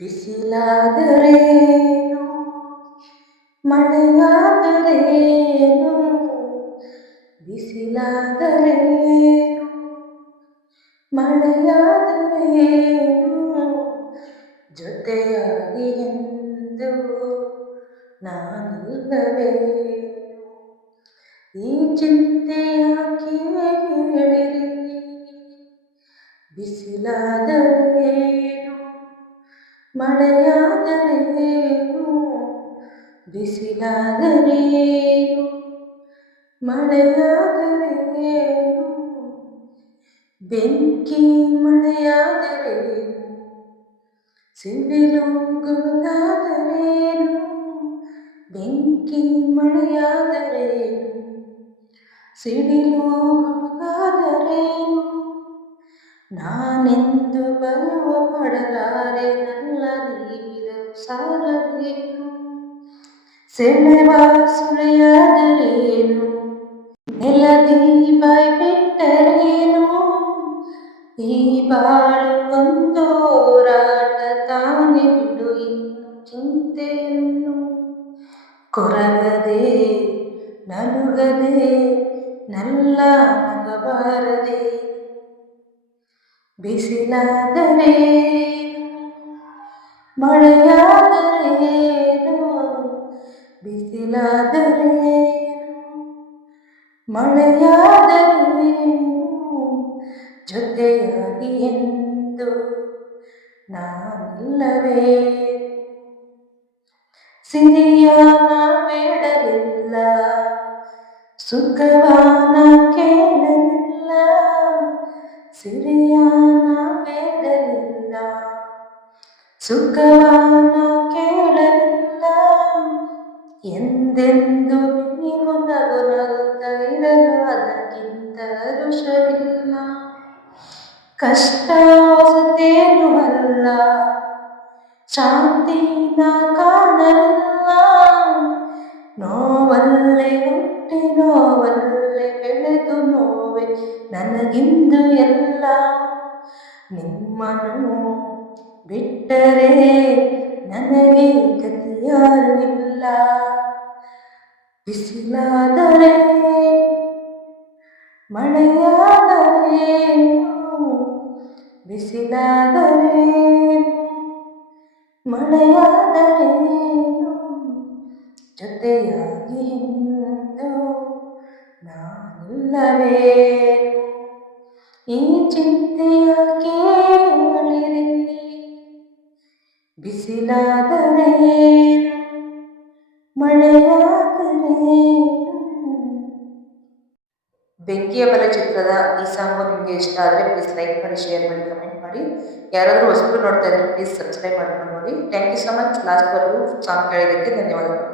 ಬಿಸಿಲಾದರೇನು ಮಳೆಯಾದರೇನು ಬಿಸಿಲಾದರೇನು ಮಳೆಯಾದರೇನು ಜೊತೆಯಾಗಿ ಎಂದು ನಾನಿಲ್ಲವೇನು ಈ ಚಿಂತೆಯಾಕೆ ಹೇಳಿರಿ ಬಿಸಿಲಾದರೇನು ಮಳೆಯಾದರೇನು ಬಿಸಿಲಾದರೇನು ಮಳೆಯಾದರೇನು ಬೆಂಕಿ ಮಳೆಯಾದರೇನು ಸಿಡಿಲು ಗುಡುಗಾದರೇನು ಬೆಂಕಿ ಮಳೆಯಾದರೇನು ಸಿಡಿಲು ಗುಡುಗಾದರೇನು ನಾನೆಂದು ಬರುವ ಪಡಲಾರೆ ನನ್ನ ನೀವಿರಲು ಸಾಲದೇನು ಸೆಳೆವ ಸುಳೆಯಾದರೇನು ನೆಲದಿ ಬಾಯ್ಬಿಟ್ಟರೇನು ಈ ಬಾಳು ಒಂದೋರಾಟ ತಾನೆ ಬಿಡು ಇನ್ನು ಚಿಂತೆಯನ್ನು ಕೊರಗದೆ ನಲುಗದೆ ನಲ್ಲ ನಗಬಾರದೆ ಬಿಸಿಲಾದರೇನು ಮಳೆಯಾದರೇನು ಬಿಸಿಲಾದರೇನು ಮಳೆಯಾದರೇನು ಜೊತೆಯಾಗಿ ಎಂದು ನಾನಿಲ್ಲವೇ ಸಿರಿಯಾನ ಬೇಡಲಿಲ್ಲ ಸುಖವಾನ ಕೇಳಲಿಲ್ಲ ಸಿರಿಯಾನ ಬೇಡಲಿಲ್ಲ ಸುಖವಾನ ಕೇಳಲಿಲ್ಲ ಎಂದೆಂದು ನೀವು ನಗು ನಗುತ್ತಾ ಇರಲು ಅದಕ್ಕಿಂತ ಋಷವಿಲ್ಲ ಕಷ್ಟ ಹೊಸತೇನು ಅಲ್ಲ ಶಾಂತಿನ ಕಾಣಲಿಲ್ಲ ನೋವಲ್ಲೇ ಹುಟ್ಟಿ ನೋವಲ್ಲೇ ಬೆಳೆದು ನೋವೆ ನನಗಿಂದು ಎಲ್ಲ ನಿಮ್ಮನ್ನು ಬಿಟ್ಟರೆ ನನಗೆ ಗತಿಯಾರು ಇಲ್ಲ ಬಿಸಿಲಾದರೆ ಮಳೆಯಾದರೇನು ಬಿಸಿಲಾದರೇನು ಮಳೆಯಾದರೇನು ಜೊತೆಯಾಗಿ ಎಂದು ನಾನಿಲ್ಲವೇನು ಈ ಚಿಂತೆಯಾಕೆ ಹೇಳಿರಿ ಬಿಸಿಲಾದರೇನು ಮಳೆಯಾದರೇನು. ಬೆಂಕಿಯ ಬಲ ಚಿತ್ರದ ಈ ಸಾಂಗು ನಿಮಗೆ ಇಷ್ಟ ಆದರೆ ಪ್ಲೀಸ್ ಲೈಕ್ ಮಾಡಿ, ಶೇರ್ ಮಾಡಿ, ಕಮೆಂಟ್ ಮಾಡಿ. ಯಾರಾದರೂ ಹೊಸಬರು ನೋಡ್ತಾ ಇದ್ರೆ ಪ್ಲೀಸ್ ಸಬ್ಸ್ಕ್ರೈಬ್ ಮಾಡ್ಕೊಂಡು ನೋಡಿ. Thank you so much. ಲಾಸ್ಟ್ವರೆಗೂ ಸಾಂಗ್ ಕೇಳಿದ್ದಕ್ಕೆ ಧನ್ಯವಾದಗಳು.